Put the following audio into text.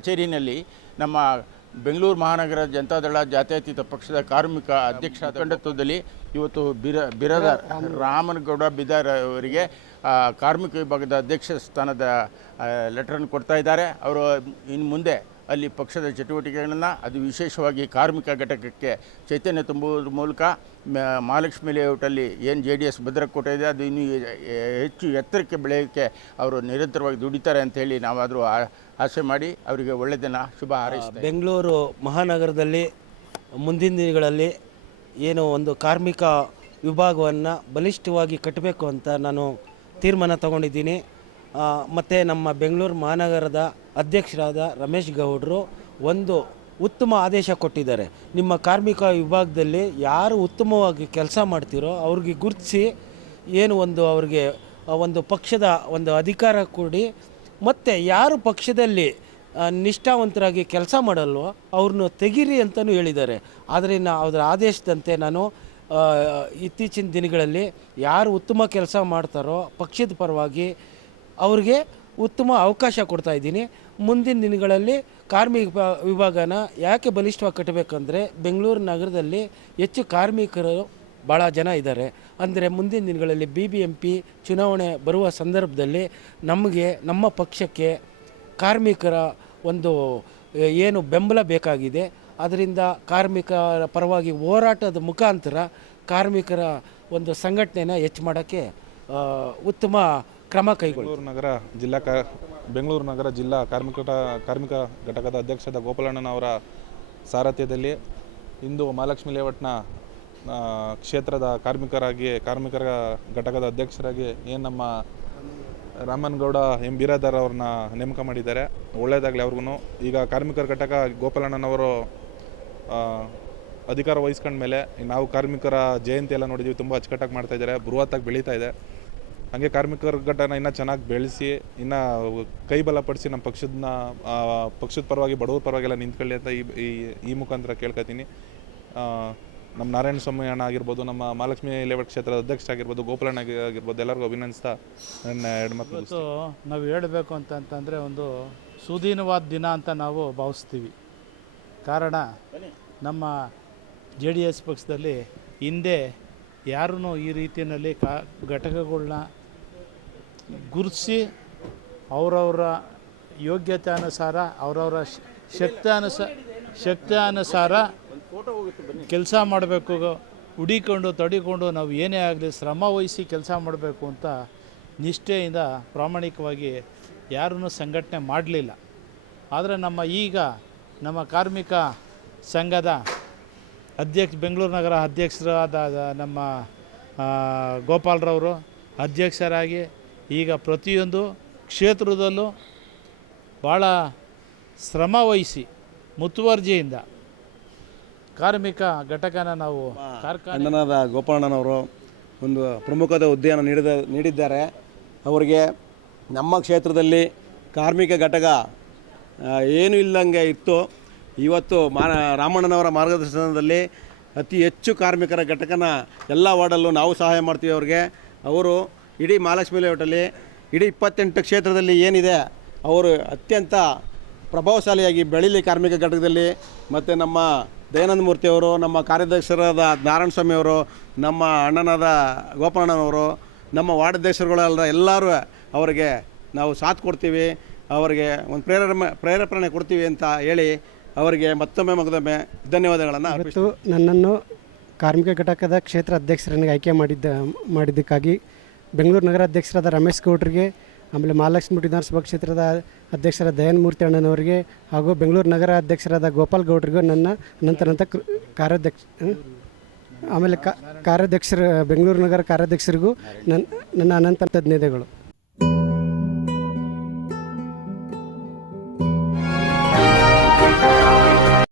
ಕಚೇರಿಯಲ್ಲಿ ನಮ್ಮ ಬೆಂಗಳೂರು ಮಹಾನಗರ ಜನತಾದಳ ಜಾತ್ಯತೀತ ಪಕ್ಷದ ಕಾರ್ಮಿಕ ಅಧ್ಯಕ್ಷ ಮುಖಂಡತ್ವದಲ್ಲಿ ಇವತ್ತು ಬಿರಾದಾರ್ ರಾಮನಗೌಡ ಬಿದಾರ್ ಅವರಿಗೆ ಕಾರ್ಮಿಕ ವಿಭಾಗದ ಅಧ್ಯಕ್ಷ ಸ್ಥಾನದ ಲೆಟರನ್ನು ಕೊಡ್ತಾ ಇದ್ದಾರೆ. ಅವರು ಇನ್ನು ಮುಂದೆ ಅಲ್ಲಿ ಪಕ್ಷದ ಚಟುವಟಿಕೆಗಳನ್ನು, ಅದು ವಿಶೇಷವಾಗಿ ಕಾರ್ಮಿಕ ಘಟಕಕ್ಕೆ ಚೈತನ್ಯ ತುಂಬುವುದ್ರ ಮೂಲಕ ಮಹಾಲಕ್ಷ್ಮಿ ಲೇಔಟಲ್ಲಿ ಏನು JDS ಭದ್ರಕೋಟೆ ಇದೆ ಅದು ಇನ್ನೂ ಹೆಚ್ಚು ಎತ್ತರಕ್ಕೆ ಬೆಳೆಯೋಕ್ಕೆ ಅವರು ನಿರಂತರವಾಗಿ ದುಡಿತಾರೆ ಅಂಥೇಳಿ ನಾವಾದರೂ ಆಸೆ ಮಾಡಿ ಅವರಿಗೆ ಒಳ್ಳೆಯ ದಿನ ಶುಭ ಹಾರೈಸ್ತೀವಿ. ಬೆಂಗಳೂರು ಮಹಾನಗರದಲ್ಲಿ ಮುಂದಿನ ದಿನಗಳಲ್ಲಿ ಏನು ಒಂದು ಕಾರ್ಮಿಕ ವಿಭಾಗವನ್ನು ಬಲಿಷ್ಠವಾಗಿ ಕಟ್ಟಬೇಕು ಅಂತ ನಾನು ತೀರ್ಮಾನ ತಗೊಂಡಿದ್ದೀನಿ. ಮತ್ತು ನಮ್ಮ ಬೆಂಗಳೂರು ಮಹಾನಗರದ ಅಧ್ಯಕ್ಷರಾದ ರಮೇಶ್ ಗೌಡರು ಒಂದು ಉತ್ತಮ ಆದೇಶ ಕೊಟ್ಟಿದ್ದಾರೆ. ನಿಮ್ಮ ಕಾರ್ಮಿಕ ವಿಭಾಗದಲ್ಲಿ ಯಾರು ಉತ್ತಮವಾಗಿ ಕೆಲಸ ಮಾಡ್ತೀರೋ ಅವ್ರಿಗೆ ಗುರುತಿಸಿ ಏನು ಒಂದು ಅವ್ರಿಗೆ ಒಂದು ಪಕ್ಷದ ಒಂದು ಅಧಿಕಾರ ಕೊಡಿ, ಮತ್ತು ಯಾರು ಪಕ್ಷದಲ್ಲಿ ನಿಷ್ಠಾವಂತರಾಗಿ ಕೆಲಸ ಮಾಡಲ್ವೋ ಅವ್ರನ್ನ ತೆಗೀರಿ ಅಂತಲೂ ಹೇಳಿದ್ದಾರೆ. ಆದರೆ ಅದರ ಆದೇಶದಂತೆ ನಾನು ಇತ್ತೀಚಿನ ದಿನಗಳಲ್ಲಿ ಯಾರು ಉತ್ತಮ ಕೆಲಸ ಮಾಡ್ತಾರೋ ಪಕ್ಷದ ಪರವಾಗಿ ಅವ್ರಿಗೆ ಉತ್ತಮ ಅವಕಾಶ ಕೊಡ್ತಾಯಿದ್ದೀನಿ. ಮುಂದಿನ ದಿನಗಳಲ್ಲಿ ಕಾರ್ಮಿಕ ವಿಭಾಗನ ಯಾಕೆ ಬಲಿಷ್ಠವಾಗಿ ಕಟ್ಟಬೇಕಂದ್ರೆ ಬೆಂಗಳೂರು ನಗರದಲ್ಲಿ ಹೆಚ್ಚು ಕಾರ್ಮಿಕರು ಭಾಳ ಜನ ಇದ್ದಾರೆ. ಅಂದರೆ ಮುಂದಿನ ದಿನಗಳಲ್ಲಿ BBMP ಚುನಾವಣೆ ಬರುವ ಸಂದರ್ಭದಲ್ಲಿ ನಮಗೆ ನಮ್ಮ ಪಕ್ಷಕ್ಕೆ ಕಾರ್ಮಿಕರ ಒಂದು ಏನು ಬೆಂಬಲ ಬೇಕಾಗಿದೆ. ಅದರಿಂದ ಕಾರ್ಮಿಕರ ಪರವಾಗಿ ಹೋರಾಟದ ಮುಖಾಂತರ ಕಾರ್ಮಿಕರ ಒಂದು ಸಂಘಟನೆನ ಹೆಚ್ಚು ಮಾಡೋಕ್ಕೆ ಉತ್ತಮ ಕ್ರಮ ಕೈಗೊಳ್ಳಿ. ಬೆಂಗಳೂರು ನಗರ ಜಿಲ್ಲಾ ಕಾರ್ಮಿಕ ಘಟಕದ ಅಧ್ಯಕ್ಷರಾದ ಗೋಪಾಲಣ್ಣನವರ ಸಾರಥ್ಯದಲ್ಲಿ ಇಂದು ಮಹಾಲಕ್ಷ್ಮಿ ಲೇಔಟ್ನ ಕ್ಷೇತ್ರದ ಕಾರ್ಮಿಕರ ಘಟಕದ ಅಧ್ಯಕ್ಷರಾಗಿ ಏನು ನಮ್ಮ ರಾಮನಗೌಡ ಬಿರಾದಾರ್ ಅವ್ರನ್ನ ನೇಮಕ ಮಾಡಿದ್ದಾರೆ. ಒಳ್ಳೆಯದಾಗಲಿ ಅವ್ರಿಗೂ. ಈಗ ಕಾರ್ಮಿಕರ ಘಟಕ ಗೋಪಾಲಣ್ಣನವರು ಅಧಿಕಾರ ವಹಿಸ್ಕೊಂಡ ಮೇಲೆ ನಾವು ಕಾರ್ಮಿಕರ ಜಯಂತಿ ಎಲ್ಲ ನೋಡಿದ್ದೀವಿ, ತುಂಬ ಅಚ್ಚುಕಟ್ಟಾಗಿ ಮಾಡ್ತಾಯಿದ್ದಾರೆ, ಬೃಹತ್ತಾಗಿ ಬೆಳೀತಾ ಇದೆ. ಹಾಗೆ ಕಾರ್ಮಿಕರ ಘಟನ ಇನ್ನೂ ಚೆನ್ನಾಗಿ ಬೆಳೆಸಿ ಇನ್ನೂ ಕೈ ಬಲಪಡಿಸಿ ನಮ್ಮ ಪಕ್ಷದ ಪರವಾಗಿ ಬಡವರ ಪರವಾಗೆಲ್ಲ ನಿಂತ್ಕೊಳ್ಳಿ ಅಂತ ಈ ಮುಖಾಂತರ ಕೇಳ್ಕೊತೀನಿ. ನಮ್ಮ ನಾರಾಯಣ ಸ್ವಾಮಿ ಅಣ್ಣ ಆಗಿರ್ಬೋದು, ನಮ್ಮ ಮಹಾಲಕ್ಷ್ಮಿ ಲೇಔಟ್ ಕ್ಷೇತ್ರದ ಅಧ್ಯಕ್ಷ ಆಗಿರ್ಬೋದು, ಗೋಪಾಲಣ್ಣ ಆಗಿರ್ಬೋದು, ಎಲ್ಲರಿಗೂ ಅಭಿನಂದಿಸ್ತಾ ನನ್ನ ಹೆಣ್ಮಕ್ಳು ನಾವು ಹೇಳಬೇಕು ಅಂತಂದರೆ ಒಂದು ಸುದೀನವಾದ ದಿನ ಅಂತ ನಾವು ಭಾವಿಸ್ತೀವಿ. ಕಾರಣ ನಮ್ಮ JDS ಪಕ್ಷದಲ್ಲಿ ಹಿಂದೆ ಯಾರೂ ಈ ರೀತಿಯಲ್ಲಿ ಘಟಕಗಳನ್ನ ಗುರುತಿಸಿ ಅವರವರ ಯೋಗ್ಯತೆ ಅನುಸಾರ ಅವರವರ ಶಕ್ತಿಯಾನುಸಾರ ಕೆಲಸ ಮಾಡಬೇಕು, ಹುಡಿಕೊಂಡು ತಡಿಕೊಂಡು ನಾವು ಏನೇ ಆಗಲಿ ಶ್ರಮ ವಹಿಸಿ ಕೆಲಸ ಮಾಡಬೇಕು ಅಂತ ನಿಷ್ಠೆಯಿಂದ ಪ್ರಾಮಾಣಿಕವಾಗಿ ಯಾರೂ ಸಂಘಟನೆ ಮಾಡಲಿಲ್ಲ. ಆದರೆ ನಮ್ಮ ಕಾರ್ಮಿಕ ಸಂಘದ ಬೆಂಗಳೂರು ನಗರ ಅಧ್ಯಕ್ಷರಾದ ನಮ್ಮ ಗೋಪಾಲ್ರವರು ಅಧ್ಯಕ್ಷರಾಗಿ ಈಗ ಪ್ರತಿಯೊಂದು ಕ್ಷೇತ್ರದಲ್ಲೂ ಭಾಳ ಶ್ರಮ ವಹಿಸಿ ಮುತುವರ್ಜಿಯಿಂದ ಕಾರ್ಮಿಕ ಘಟಕನ ನಾವು ಅಣ್ಣನಾದ ಗೋಪಾಲಣ್ಣನವರು ಒಂದು ಪ್ರಮುಖದ ಹುದ್ದೆಯನ್ನು ನೀಡಿದ್ದಾರೆ. ಅವರಿಗೆ ನಮ್ಮ ಕ್ಷೇತ್ರದಲ್ಲಿ ಕಾರ್ಮಿಕ ಘಟಕ ಏನೂ ಇಲ್ಲಂಗೆ ಇತ್ತು. ಇವತ್ತು ರಾಮಣ್ಣನವರ ಮಾರ್ಗದರ್ಶನದಲ್ಲಿ ಅತಿ ಹೆಚ್ಚು ಕಾರ್ಮಿಕರ ಘಟಕನ ಎಲ್ಲ ವಾರ್ಡಲ್ಲೂ ನಾವು ಸಹಾಯ ಮಾಡ್ತೀವಿ ಅವ್ರಿಗೆ. ಅವರು ಇಡೀ ಮಹಾಲಕ್ಷ್ಮಿ ಲೇಔಟಲ್ಲಿ ಇಡೀ 28 ಕ್ಷೇತ್ರದಲ್ಲಿ ಏನಿದೆ ಅವರು ಅತ್ಯಂತ ಪ್ರಭಾವಶಾಲಿಯಾಗಿ ಬೆಳೀಲಿ ಕಾರ್ಮಿಕ ಘಟಕದಲ್ಲಿ. ಮತ್ತು ನಮ್ಮ ದಯಾನಂದ ಮೂರ್ತಿಯವರು, ನಮ್ಮ ಕಾರ್ಯಾಧ್ಯಕ್ಷರಾದ ನಾರಾಯಣ ಸ್ವಾಮಿಯವರು, ನಮ್ಮ ಅಣ್ಣನಾದ ಗೋಪಾಲಣ್ಣನವರು, ನಮ್ಮ ವಾರ್ಡ್ ಅಧ್ಯಕ್ಷರುಗಳೆಲ್ಲ ಎಲ್ಲರೂ ಅವರಿಗೆ ನಾವು ಸಾಥ್ ಕೊಡ್ತೀವಿ, ಅವರಿಗೆ ಒಂದು ಪ್ರೇರೇಪಣೆ ಕೊಡ್ತೀವಿ ಅಂತ ಹೇಳಿ ಅವರಿಗೆ ಮತ್ತೊಮ್ಮೆ ಧನ್ಯವಾದಗಳನ್ನು ಇವತ್ತು ನನ್ನನ್ನು ಕಾರ್ಮಿಕ ಘಟಕದ ಕ್ಷೇತ್ರ ಅಧ್ಯಕ್ಷರನ್ನಾಗಿ ಆಯ್ಕೆ ಮಾಡಿದ್ದಕ್ಕಾಗಿ ಬೆಂಗಳೂರು ನಗರ ಅಧ್ಯಕ್ಷರಾದ ರಮೇಶ್ ಗೌಡ್ರಿಗೆ, ಆಮೇಲೆ ಮಹಾಲಕ್ಷ್ಮಿ ವಿಧಾನಸಭಾ ಕ್ಷೇತ್ರದ ಅಧ್ಯಕ್ಷರಾದ ದಯಾನಂದ ಮೂರ್ತಿ ಅಣ್ಣನವರಿಗೆ ಹಾಗೂ ಬೆಂಗಳೂರು ನಗರ ಅಧ್ಯಕ್ಷರಾದ ಗೋಪಾಲ್ ಗೌಡ್ರಿಗೂ ನನ್ನ ಅನಂತ ಆಮೇಲೆ ಕಾರ್ಯಾಧ್ಯಕ್ಷರು ಬೆಂಗಳೂರು ನಗರ ಕಾರ್ಯಾಧ್ಯಕ್ಷರಿಗೂ ನನ್ನ ಅನಂತ ಧನ್ಯವಾದಗಳು.